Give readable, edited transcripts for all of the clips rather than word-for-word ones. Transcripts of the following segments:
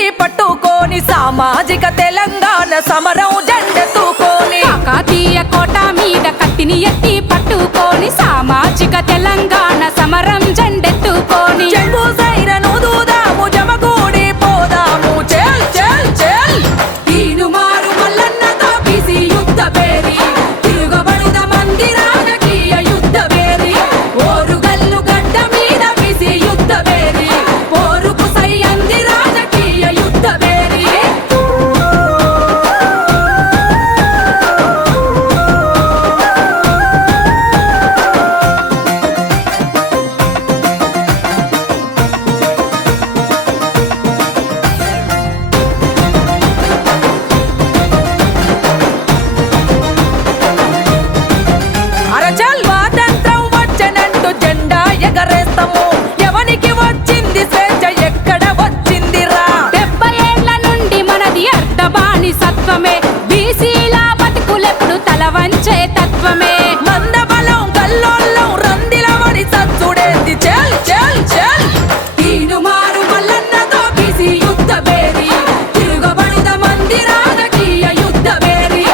ఎత్తి పట్టుకొని సామాజిక తెలంగాణ సమరం జెండెత్తుకొని కాకతీయ కోట మీద కత్తిని ఎత్తి పట్టుకొని సామాజిక తెలంగాణ సమరం జెండెత్తుకొని చెంబు సైరను దూదాము జమగూడి పోదాము చెల్ చెల్ చెల్ ఈనుమారు మల్లన్నతో బీసీ యుద్ధ పేరి తిరుగబడుద మంది రాజకీయ యుద్ధ పేరి ఓరుగల్లు గడ్డ మీద బీసీ యుద్ధ పేరి పోరుకు సై అంది రాజకీయ యుద్ధ పేరి అరచల్ స్వాతంత్రం వచ్చనంటూ జెండా ఎగరేస్తాము ఎవనికి వచ్చింది స్వేచ్ఛ ఎక్కడ వచ్చిందిరా 70 ఏళ్ల నుండి మనది అర్ధబాని సత్వమే బీసీల బతుకులెప్పుడు తల వంచే తత్వమే మందబలం కల్లోళ్ళం రందిలవడి సచ్చుడేంది చెల్ చెల్ చెల్ ఈనుమారు మల్లన్నతో బీసీ యుద్ధ పేరి తిరుగబడుద మంది రాజకీయ యుద్ధ పేరి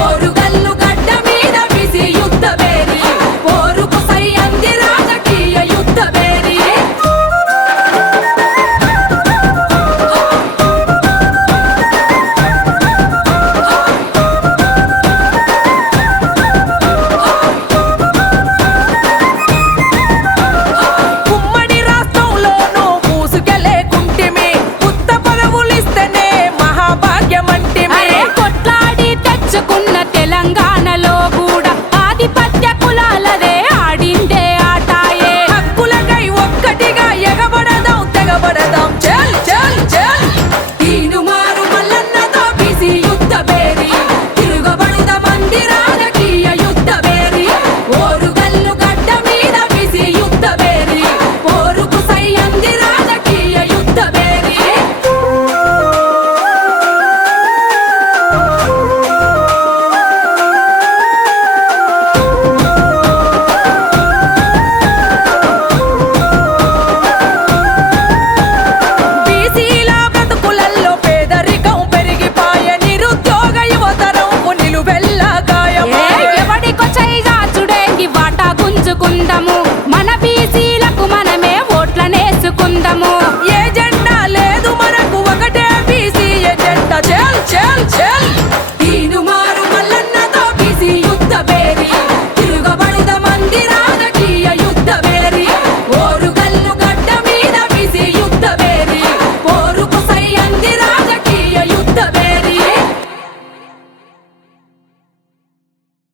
ఓరుగల్లు గడ్డ మీద బీసీ యుద్ధ పేరి పోరుకు సై అంది రాజకీయ యుద్ధ పేరి ఉమ్మడి రాష్ట్రంలోనూ పూసుకెళ్ళేకుంటిమి ఉత్త పదవులిస్తేనే మహాభాగ్యమంటిమి అరే కొట్లాడి తెచ్చుకున్న తెలంగాణలో కూడా ఆధిపత్య కులాలదే ఆడిందే ఆటాయే హక్కులకై ఒక్కటిగా ఎగబడదాం తెగబడదాం చెల్ చెల్ చెల్ ఈనుమారు మల్లన్నతో బీసీ యుద్ధ పేరి తిరుగబడుద మంది రాజకీయ యుద్ధ పేరి ఓరుగల్లు గడ్డ మీద బీసీ యుద్ధ పేరి పోరుకు సై అంది రాజకీయ యుద్ధ పేరి బీసీల బ్రతుకులల్లో పేదరికం పెరిగిపాయ నిరుద్యోగ యువతరంకు నిలువెల్లా గాయమా ఎవడికో చైగాచుడేంగి వాటా గుంజుకుందాము మన బీసీలకు మనమే ఓట్లనేసుకుందాము ఏ జెండా లేదు మనకు ఒకటే బీసీ ఎజెండా చెల్ చెల్ చెల్